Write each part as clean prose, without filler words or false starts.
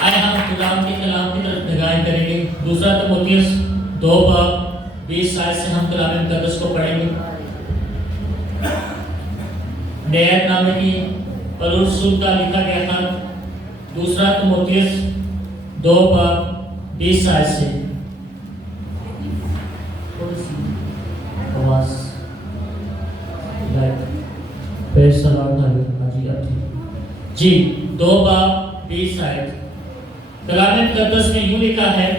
آئے ہم کلام کی طرف نگاہیں کریں گے۔ دوسرا تموتھیوس 2:20 سے ہم کلام مقدس کو پڑھیں گے۔ نیت نامے کی پولس رسول کا لکھا گیا خط دوسرا تموتھیوس 2:20 سے۔ آواز جی 2:20 کلام مقدس میں یوں لکھا ہے،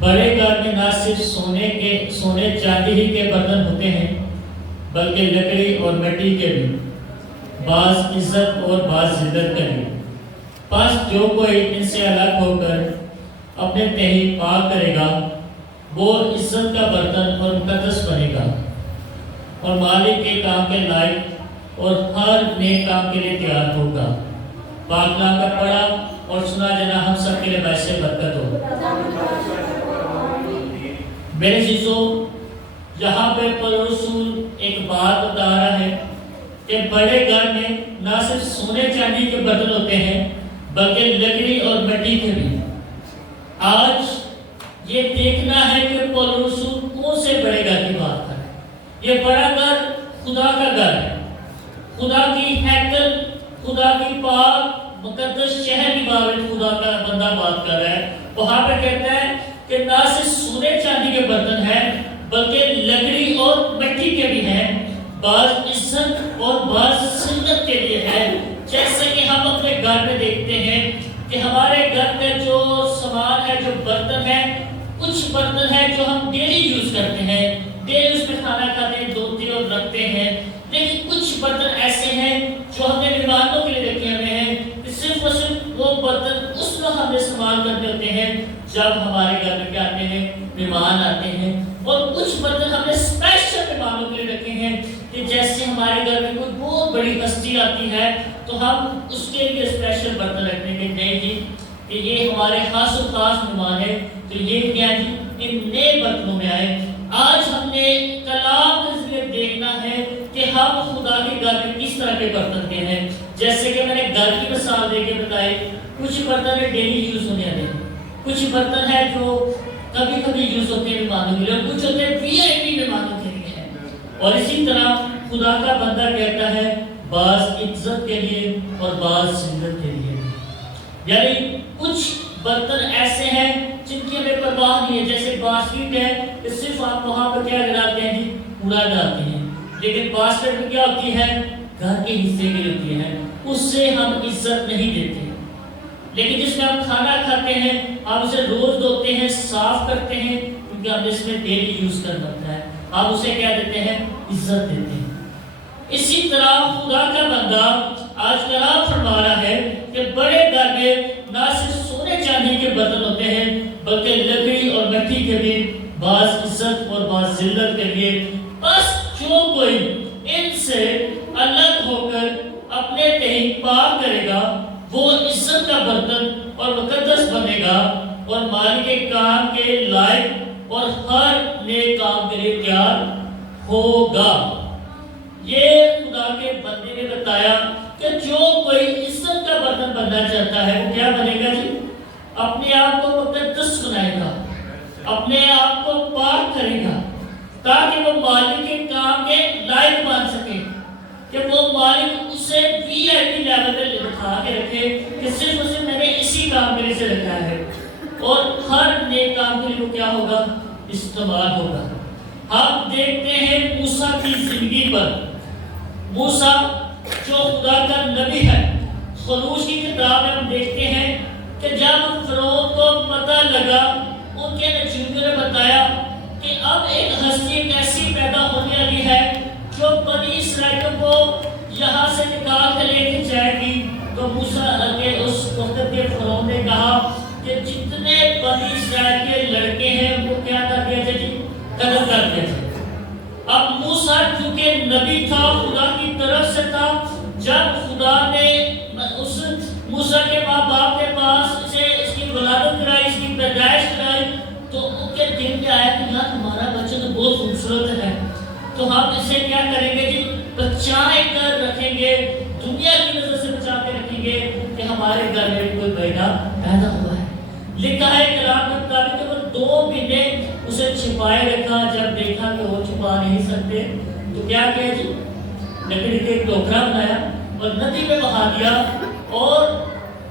بڑے گھر میں نہ صرف سونے چاندی ہی کے برتن ہوتے ہیں بلکہ لکڑی اور مٹی کے بھی، بعض عزت اور بعض ذلت کے بھی۔ پس جو کوئی ان سے الگ ہو کر اپنے تہی پاک کرے گا وہ عزت کا برتن اور مقدس بنے گا اور مالک کے کام کے لائق اور ہر نیک کام کے لیے تیار ہوگا۔ پاک کلام کا پڑھا اور سنا جانا ہم سب کے لیے باعث برکت ہو۔ میرے عزیزو، یہاں پہ پولس رسول ایک بات بتا رہا ہے کہ بڑے گھر میں نہ صرف سونے چاندی کے برتن ہوتے ہیں بلکہ لکڑی اور مٹی کے بھی۔ آج یہ دیکھنا ہے کہ پولس رسول کون سے بڑے گھر کی بات کرے۔ یہ بڑا گھر خدا کا گھر ہے، خدا کی ہیکل، خدا کی پاک مقدس شہر کی بابت خدا کا بندہ بات کر رہا ہے۔ وہاں پہ کہتا ہے کہ نہ صرف سونے چاندی کے برتن ہیں بلکہ لکڑی اور مٹی کے بھی ہیں، بعض عزت اور بعض ذلت کے لیے ہے۔ جیسے کہ ہم اپنے گھر میں دیکھتے ہیں کہ ہمارے گھر میں جو سامان ہے، جو برتن ہے، کچھ برتن ہیں جو ہم ڈیلی یوز کرتے ہیں، ڈیلی اس میں کھانا کھاتے ہیں، دھوتے اور رکھتے ہیں، لیکن کچھ برتن ایسے ہیں جو ہم نے مہمانوں کے لیے رکھے ہوئے ہیں کہ صرف اور صرف وہ برتن اس وقت ہم استعمال کرتے ہوتے ہیں جب ہمارے گھر میں کیا آتے ہیں، مہمان آتے ہیں۔ اور کچھ برتن ہم نے اسپیشل مہمانوں کے لیے رکھے ہیں کہ جیسے ہمارے گھر میں کوئی بہت بڑی ہستی آتی ہے تو ہم اس کے لیے اسپیشل برتن رکھتے ہیں کہ نہیں جی کہ یہ ہمارے خاص و خاص مہمان ہے تو یہ کیا جی ان نئے برتنوں میں آئے۔ آج ہم نے کلام کے ذریعے دیکھنا ہے کہ ہم خدا کے گھر میں کس طرح کے برتن کے ہیں۔ جیسے کہ میں نے گھر کی مثال دے کے بتائی، کچھ برتن ڈیلی یوز ہونے والے ہیں، کچھ برتن ہیں جو کبھی کبھی یوز ہوتے ہیں مہمانوں کے لیے، اور کچھ ہوتے ہیں VIP مہمانوں کے لیے ہیں۔ اور اسی طرح خدا کا بندہ کہتا ہے بعض عزت کے لیے اور بعض ذلت کے لیے، یعنی کچھ برتن ایسے ہیں جن کی ہمیں پرواہ نہیں ہے۔ جیسے باسکٹ ہے کہ صرف آپ وہاں پر کیا ڈالتے ہیں جی، کوڑا ڈالتے ہیں، لیکن باسکٹ میں کیا ہوتی ہے، گھر کے حصے کی ہوتی ہے، اس سے ہم عزت نہیں دیتے۔ لیکن جس میں ہم کھانا کھاتے ہیں آپ اسے روز دھوتے ہیں، صاف کرتے ہیں، کیونکہ ہم اس میں ڈیلی یوز کرنا ہوتا ہے، آپ اسے کیا دیتے ہیں، عزت دیتے ہیں۔ اسی طرح خدا کا بندہ آج کلام فرما رہا ہے کہ بڑے گھر میں نہ صرف سونے چاندی کے برتن ہوتے ہیں بلکہ لکڑی اور مٹی کے بھی، بعض عزت اور بعض ذلت کے لیے۔ بس جو کوئی ان سے الگ ہو کر اپنے تہی پاک کرے گا وہ عزت کا برتن اور مقدس بنے گا اور مالک کے کام کے لائق اور ہر نیک کام کے لیے تیار ہوگا۔ یہ خدا کے بندے نے بتایا کہ جو کوئی عزت کا برتن بننا چاہتا ہے وہ کیا بنے گا جی، اپنے آپ کو مقدس بنائے گا، اپنے آپ کو پاک کرے گا تاکہ وہ مالک کے کام کے لائق بن سکے، کہ وہ مالک اسے VIP لیول پہ بٹھا کے رکھے کہ صرف اسے میں نے اسی کام کے لیے سے رکھا ہے، اور ہر نیک کام کے لیے وہ کیا ہوگا، استعمال ہوگا۔ ہم دیکھتے ہیں موسیٰ کی زندگی پر، موسیٰ جو خدا کا نبی ہے، خروج کی کتاب میں ہم دیکھتے ہیں کہ جب فرعون کو پتہ لگا، ان کے نچوڑوں نے بتایا کہ اب ایک ہستی ایک ایسی پیدا ہونے والی ہے جو بنی اسرائیل کو یہاں سے نکال کے لے کے جائے گی، تو موسیٰ کے اس وقت کے فرعون نے کہا کہ جتنے بنی اسرائیل کے لڑکے ہیں وہ کیا کر دیا جائے جی، قتل کر دیا جائے۔ اب موسیٰ چونکہ نبی تھا، خدا کی طرف سے تھا، جب خدا نے اس موسیٰ کے ماں باپ کے پاس اسے اس کی ولادت کرائی، اس کی پیدائش کرائی، تو ان کے دل میں آیا کہ یار ہمارا بچہ تو بہت خوبصورت ہے، تو ہم اسے کیا کریں گے جی، بچا کر رکھیں گے، دنیا کی نظر سے بچا کے رکھیں گے کہ ہمارے گھر میں کوئی پیدا پیدا ہوا ہے۔ لکھا ہے کلام کے مطابق کہ وہ 2 مہینے اسے چھپائے رکھا، جب دیکھا کہ وہ چھپا نہیں سکتے تو کیا کیا جی، لکڑی کے ایک ٹوکرا بنایا اور ندی میں بہا دیا، اور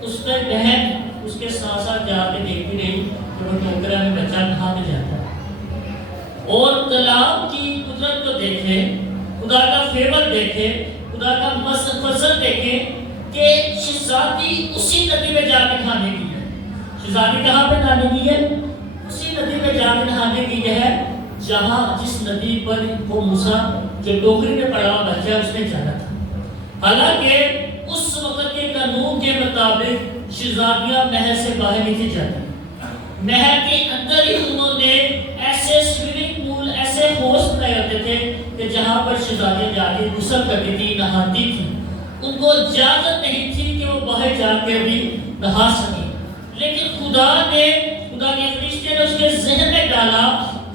اس میں بہن اس کے ساتھ ساتھ جا کے دیکھتی رہی کہ وہ ٹوکرا میں بچہ کہاں پہ جاتا ہے، اور کلام کی قدرت کو دیکھے، خدا کا فیور دیکھے، خدا کا فضل دیکھے کہ شہزادی اسی ندی میں جا کے نہانے کی ہے۔ شہزادی کہاں پہ نہانے کی ہے؟ اسی ندی میں جا کے نہانے کی ہے جہاں جس ندی پر وہ موسیٰ جو ٹوکری میں پڑا ہوا بچہ اس نے جانا تھا۔ حالانکہ اس وقت کے قانون کے مطابق شہزادیاں محل سے باہر نہیں تھی جاتی، محل کے اندر ہی انہوں نے ایسے سوئمنگ پول، ایسے ہوس بنائے ہوتے تھے کہ جہاں پر شہزادیاں جا کے غسل کرتی تھی، نہاتی تھی۔ ان کو اجازت نہیں تھی کہ وہ باہر جا کے بھی نہا سکیں، لیکن خدا کے فرشتے نے اس کے ذہن میں ڈالا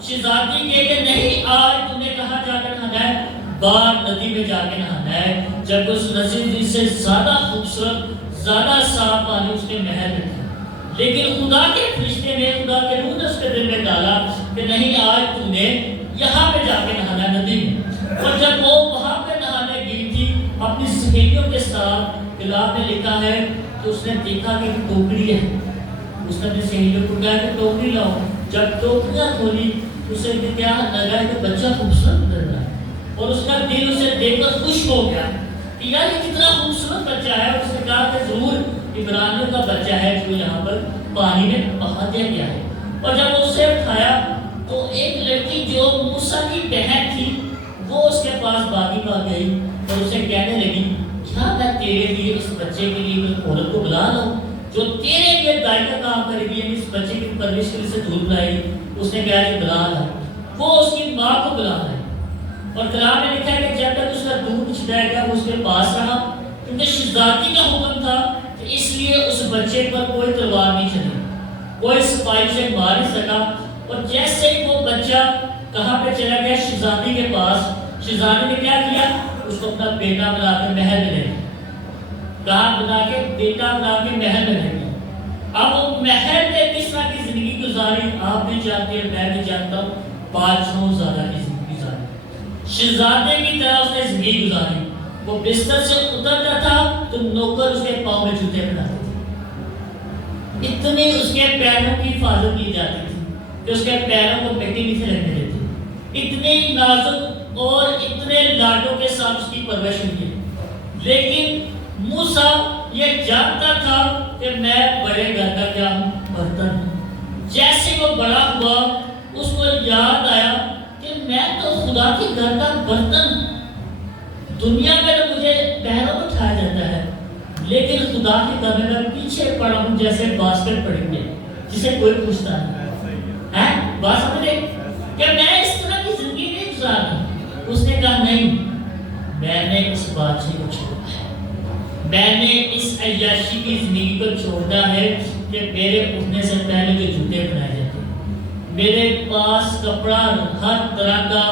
شہزادی کے کہ نہیں، آج تم نے کہاں جا کے نہانا ہے؟ باہر ندی میں جا کے نہانا ہے، جب اس ندی سے زیادہ خوبصورت، زیادہ صاف پانی اس کے محل میں تھا۔ لیکن خدا کے فرشتے نے، خدا کے روح نے اس کے دل میں ڈالا کہ نہیں، آج تم نے یہاں پہ جا کے نہانا ہے، ندی میں۔ اور جب وہ وہاں پہ نہانے گئی تھی اپنی سہیلیوں کے ساتھ، کتاب میں لکھا ہے کہ اس نے دیکھا کہ ایک ٹوکری ہے، اس نے اپنی سہیلیوں کو کہا کہ ٹوکری لاؤ۔ جب ٹوکریاں کھولی تو اسے کیا لگا کہ بچہ خوبصورت لگ رہا ہے، اور اس کا دل اسے دیکھ کر خوش ہو گیا کہ یار یہ کتنا خوبصورت بچہ ہے۔ اس نے کہا کہ ضرور عبرانیوں کا بچہ ہے جو یہاں پر پانی میں بہا دیا گیا ہے۔ اور جب اسے اٹھایا تو ایک لڑکی جو موسیٰ کی بہن تھی وہ اس کے پاس باغی پا گئی اور اسے کہنے لگی کیا میں تیرے لیے اس بچے کے لیے اس عورت کو بلا لوں جو تیرے لیے دائی کا کام کرے گی، یعنی اس بچے کی پرورش کے لیے سے دودھ لائے گی۔ اس نے کہا کہ بلا لا، وہ اس کی ماں کو بلا لائی، اور کلام میں لکھا ہے کہ جب تک اس کا دودھ چھٹائے گا وہ اس کے پاس رہا، کیونکہ شہزادی کا حکم تھا کہ اس لیے اس بچے پر کوئی تلوار نہیں چلی، کوئی سپاہی سے مار نہیں سکا۔ اور جیسے ہی وہ بچہ کہاں پہ چلا گیا؟ شہزادی کے پاس۔ شہزادی نے کیا کیا؟ اس کو اپنا بیٹا بنا کے محل میں لے گیا، کہاں بنا کے؟ بیٹا بنا کے محل میں لے گیا۔ اب وہ محل میں کس طرح کی زندگی گزاری آپ بھی جانتے ہیں، میں بھی جانتا ہوں، بادشاہوں زیادہ کی زندگی گزاری، شہزادے کی طرح اس نے زندگی گزاری۔ وہ بستر سے اترتا تھا تو نوکر اس کے پاؤں میں جوتے پہناتے تھے، اتنی اس کے پیروں کی حفاظت کی جاتی تھی کہ اس کے پیروں کو مٹی نہیں سے لگنے دیتی، اتنی نازک اور اتنے لاڈوں کے ساتھ اس کی پرورش ہوئی ہے۔ لیکن موسیٰ یہ جانتا تھا کہ میں بڑے گھر کا کیا ہوں؟ برتن ہوں۔ جیسے وہ بڑا ہوا اس کو یاد آیا کہ میں تو خدا کے گھر کا برتن ہوں، دنیا میں تو مجھے پہلوں اٹھایا جاتا ہے، لیکن خدا کے گھر میں پیچھے پڑا ہوں جیسے باسکٹ پڑیں گے جسے کوئی پوچھتا نہیں ہے۔ بات سمجھے کہ میں اس طرح کی زندگی نہیں گزارتا۔ اس نے کہا نہیں، میں نے اس بادشاہی کو چھوڑا ہے، میں نے اس عیاشی کی زندگی کو چھوڑنا ہے کہ میرے اٹھنے سے پہلے جو جوتے بنائے جاتے ہیں، میرے پاس کپڑا ہر طرح کا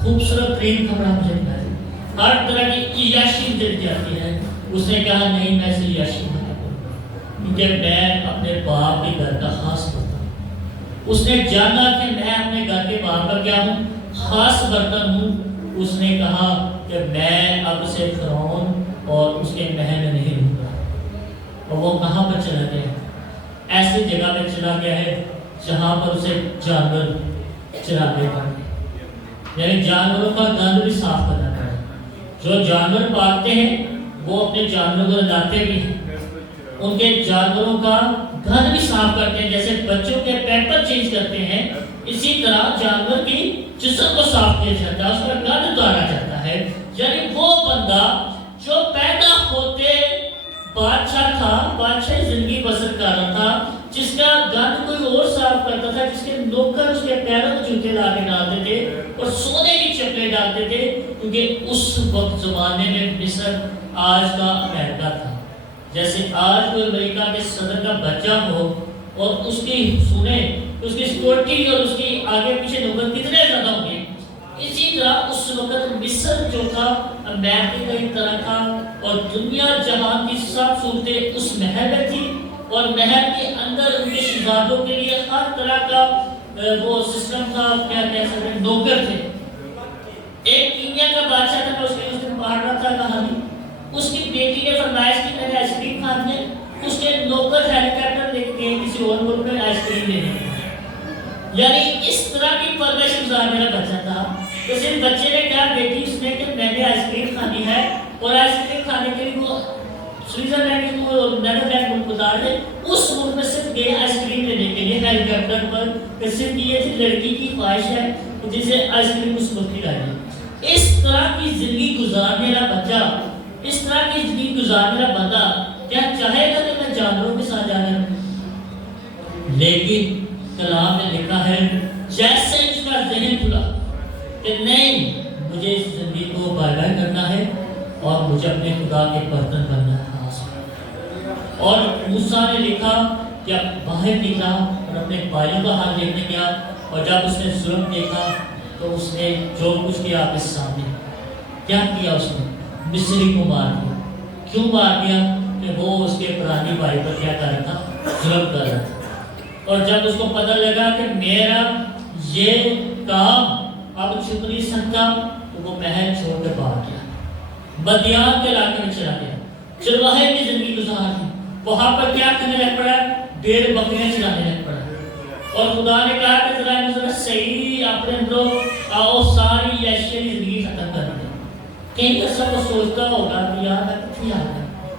خوبصورت ترین کپڑا مجھے ملا ہے، ہر طرح کی عیاشی مجھے جاتی ہے۔ اس نے کہا نہیں، میں اس عیاشی کو نہیں کروں، کیونکہ میں اپنے باپ کے گھر کا خاص برتن ہوں۔ اس نے جانا کہ میں اپنے گھر کے باپ کا کیا ہوں؟ خاص برتن ہوں۔ اس نے کہا کہ میں اب سے فرعون اور اس کے محل میں نہیں رہوں گا، اور وہ کہاں پر چلا گیا؟ ایسی جگہ پہ چلا گیا ہے جہاں پر اسے جانور چرانے پڑے، یعنی جانوروں کا گند بھی صاف کرنا پڑا۔ جو جانور پالتے ہیں وہ اپنے جانوروں کو لاتے بھی ہیں، ان کے جانوروں کا گند بھی صاف کرتے ہیں، جیسے بچوں کے پیمپر چینج کرتے ہیں، اسی طرح جانور کی جسم کو صاف کیا جاتا ہے، اس پر گند اتارا جاتا ہے۔ یعنی وہ بندہ جو پیدا ہوتے بادشاہ تھا، بادشاہی زندگی بسر کر رہا تھا، جس کا گند کوئی اور صاف کرتا تھا، جس کے نوکر اس کے پیروں میں جوتے لا کے ڈالتے تھے اور سونے کی چپلیں ڈالتے تھے، کیونکہ اس وقت زمانے میں مصر آج کا امریکہ تھا۔ جیسے آج کوئی امریکہ کے صدر کا بچہ ہو اور اس کی سنے، اس کی سیکورٹی اور اس کی آگے پیچھے نوکر کتنے زیادہ ہوں گے، اسی طرح اس وقت مصر جو تھا امریکہ کی طرح تھا، اور دنیا جہان کی سب صورتیں اس محل میں تھی، اور محل کے اندر ان کے شہزادوں کے لیے ہر طرح کا وہ سسٹم تھا، کیا کہہ سکتے ہیں، نوکر تھے۔ ایک کینیا کا بادشاہ تھا، میں اس دن پڑھ رہا تھا کہانی، اس کی بیٹی نے فرمائش کی میں نے آئس کریم کھانی ہے، اس کے نوکر ہیلی کاپٹر لے کے کسی اور ملک میں آئس کریم لینے، یعنی اس طرح کی پرورش گزارنے والا بچہ تھا۔ تو صرف بچے نے کہا بیٹی اس نے کہ میں نے آئس کریم کھانی ہے، اور آئس کریم کھانے کے لیے وہ سوئٹزرلینڈ کو نیدرلینڈ ملک بتا رہے، اس ملک میں صرف گئے آئس کریم لینے کے لیے ہیلی کاپٹر پر، کہ صرف یہ تھی لڑکی کی خواہش ہے جسے آئس کریم اس ملک کی لائے۔ اس طرح کی زندگی گزارنے والا بچہ، اس طرح کی زندگی گزارنے والا بندہ کیا چاہے گا کہ میں جانوروں کے ساتھ جانا؟ لیکن کلام میں لکھا ہے جیسے اس کا ذہن کھلا کہ نہیں، مجھے اس زندگی کو بائی بائی کرنا ہے اور مجھے اپنے خدا کے برتن بننا ہے۔ اور موسیٰ نے لکھا کہ اب باہر نکلا اور اپنے بھائیوں کا حال دیکھنے گیا، اور جب اس نے ظلم دیکھا تو اس نے جو کچھ کیا آپ کے سامنے کیا کیا، اس نے مصری کو مار دیا۔ کیوں مار دیا؟ کہ وہ اس کے پرانی بھائی پر کیا کر رہا تھا؟ ظلم کر رہا تھا۔ اور جب اس کو پتہ لگا کہ میرا یہ کام اب چھپ نہیں سکتا، تو وہ محل چھوڑ کے باہر گیا، مدیان کے علاقے میں چلا گیا، چرواہے کی زندگی گزار دی۔ وہاں پر کیا کرنے لگ پڑا؟ بھیڑ بکریاں چلانے لگ پڑا۔ اور خدا نے کہا کہ ذرا صحیح اپنے اندر آؤ، ساری عیشی زندگی ختم کر دیں۔ کہیں کا سب سوچتا ہوگا کہ یار میں کتنی آ گیا،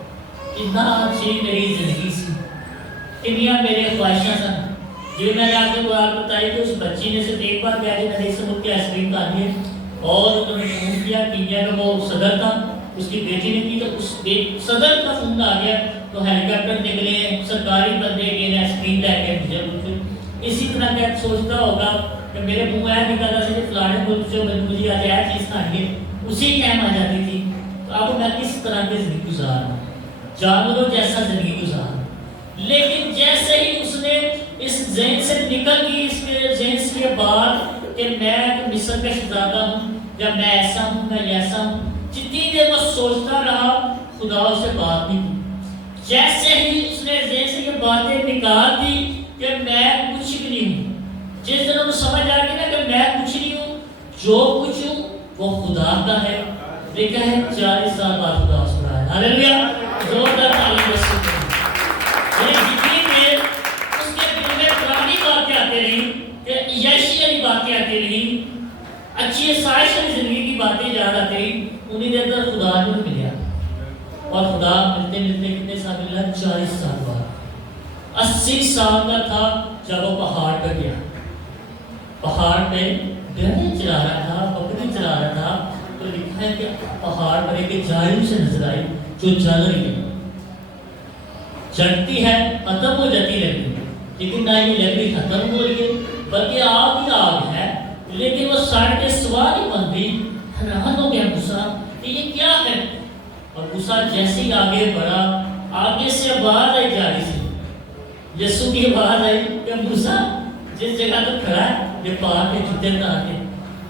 کتنا اچھی میری زندگی سی، کنیا میرے خواہشاں سن۔ جو میں نے آپ کو بات بتائی کہ اس بچی نے صرف ایک بار کیا کہ میں نے اس ملک کی آئس کریم کھانی ہے، اور انہوں نے فون کیا، کینیا کا وہ صدر تھا، اس کی بیٹی نے کی، تو اس صدر کا فون آ گیا، تو ہیلی کاپٹر نکلے، سرکاری بندے گئے آئس کریم لے کے مجھے اسی طرح کا سوچتا ہوگا کہ میرے منہ میں نکلا تھا فلانے ملک سے مجھے آج یہ چیز کھانی ہے، اسی ٹائم آ جاتی تھی۔ تو اب میں کس طرح کی زندگی گزار رہا ہوں؟ جانوروں جیسا زندگی گزار رہا ہوں۔ لیکن جیسے ہی اس نے اس ذہن سے نکل گئی، اس کے ذہن سے بات کہ میں مصر کا شہزادہ ہوں، یا میں ایسا ہوں، میں ایسا ہوں، جتنی دیر وہ سوچتا رہا خدا اسے بات نہیں کی۔ جیسے ہی اس نے ذہن سے یہ باتیں نکال دی کہ میں کچھ بھی نہیں ہوں، جس دن انہوں سمجھ آ گئی نا کہ میں کچھ نہیں ہوں، جو کچھ ہوں وہ خدا کا ہے۔ دیکھا ہے 40 سال بعد خدا اس پر آیا، ہاللیلویہ، زوردار تعلیم رسول ہے۔ جتنی دیر اس کے دل میں پرانی باتیں آتی رہی، کہ یشی والی باتیں آتی رہی، اچھی سائش والی زندگی کی باتیں یاد آتی رہی، انہیں دیر در خدا نے ملیا۔ اور خدا ملتے ملتے کتنے سال ملا؟ 40 سال بعد۔ 80 سال کا تھا جب وہ پہاڑ پہ گیا، پہاڑ پہ گھڑے چلا رہا تھا، بکری چلا رہا تھا، تو لکھا ہے کہ پہاڑ پر ایک جاہل سے نظر آئی جو جل رہی ہے، جلتی ہے، ختم ہو جاتی رہتی ہے، لیکن نہ یہ لکڑی ختم ہو رہی ہے بلکہ آگ ہی آگ ہے، لیکن وہ سڑ کے سوار ہی بن گئی۔ حیران ہو گیا موسیٰ کہ یہ کیا ہے؟ اور موسیٰ جیسے ہی آگے بڑھا، آگے سے آواز آئی جاری سے، یسوع کی آواز آئی کہ موسیٰ جس جگہ تو کھڑا ہے یہ پہاڑ کے جوتے اتار کے،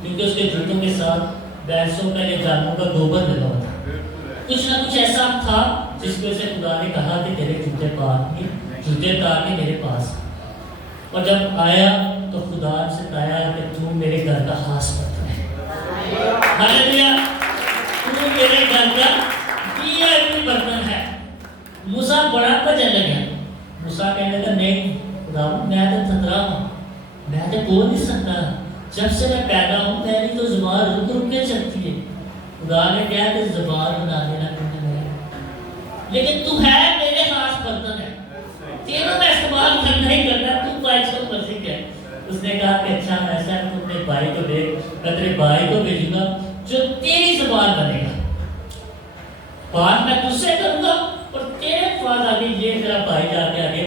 کیونکہ اس کے جوتوں کے ساتھ بھینسوں کا یا جانوروں کا گوبر لگا ہوا تھا۔ کچھ نہ کچھ ایسا تھا جس کو سے خدا نے کہا کہ تیرے جوتے پہاڑ کے جوتے اتار کے میرے پاس۔ اور جب آیا تو خدا سے کہا کہ تو میرے گھر کا خاص برتن ہے، ہاللیلویہ، تو میرے گھر کا دیا ہوئی برتن ہے۔ موسیٰ بڑا بجن لگا، موسیٰ کہنے لگا نہیں خدا میں تو تھترا ہوں، میں تو بول نہیں سکتا، جب سے میں پیدا ہوں میری تو زبان رک رک کے چلتی ہے۔ خدا نے کہا کہ زبان بنا دینا کرنا ہے، لیکن تو ہے میرے خاص برتن ہے، تیروں میں استعمال کرنا ہی کرنا، تو خواہش کو مرضی کیا۔ اس نے کہا کہ اچھا ایسا ہے تو اپنے بھائی کو بھیج، میں تیرے بھائی کو بھیجوں گا جو تیری زبان بنے گا، بات میں تجھ سے کروں گا اور تیرے بعد آگے یہ تیرا بھائی جا کے آگے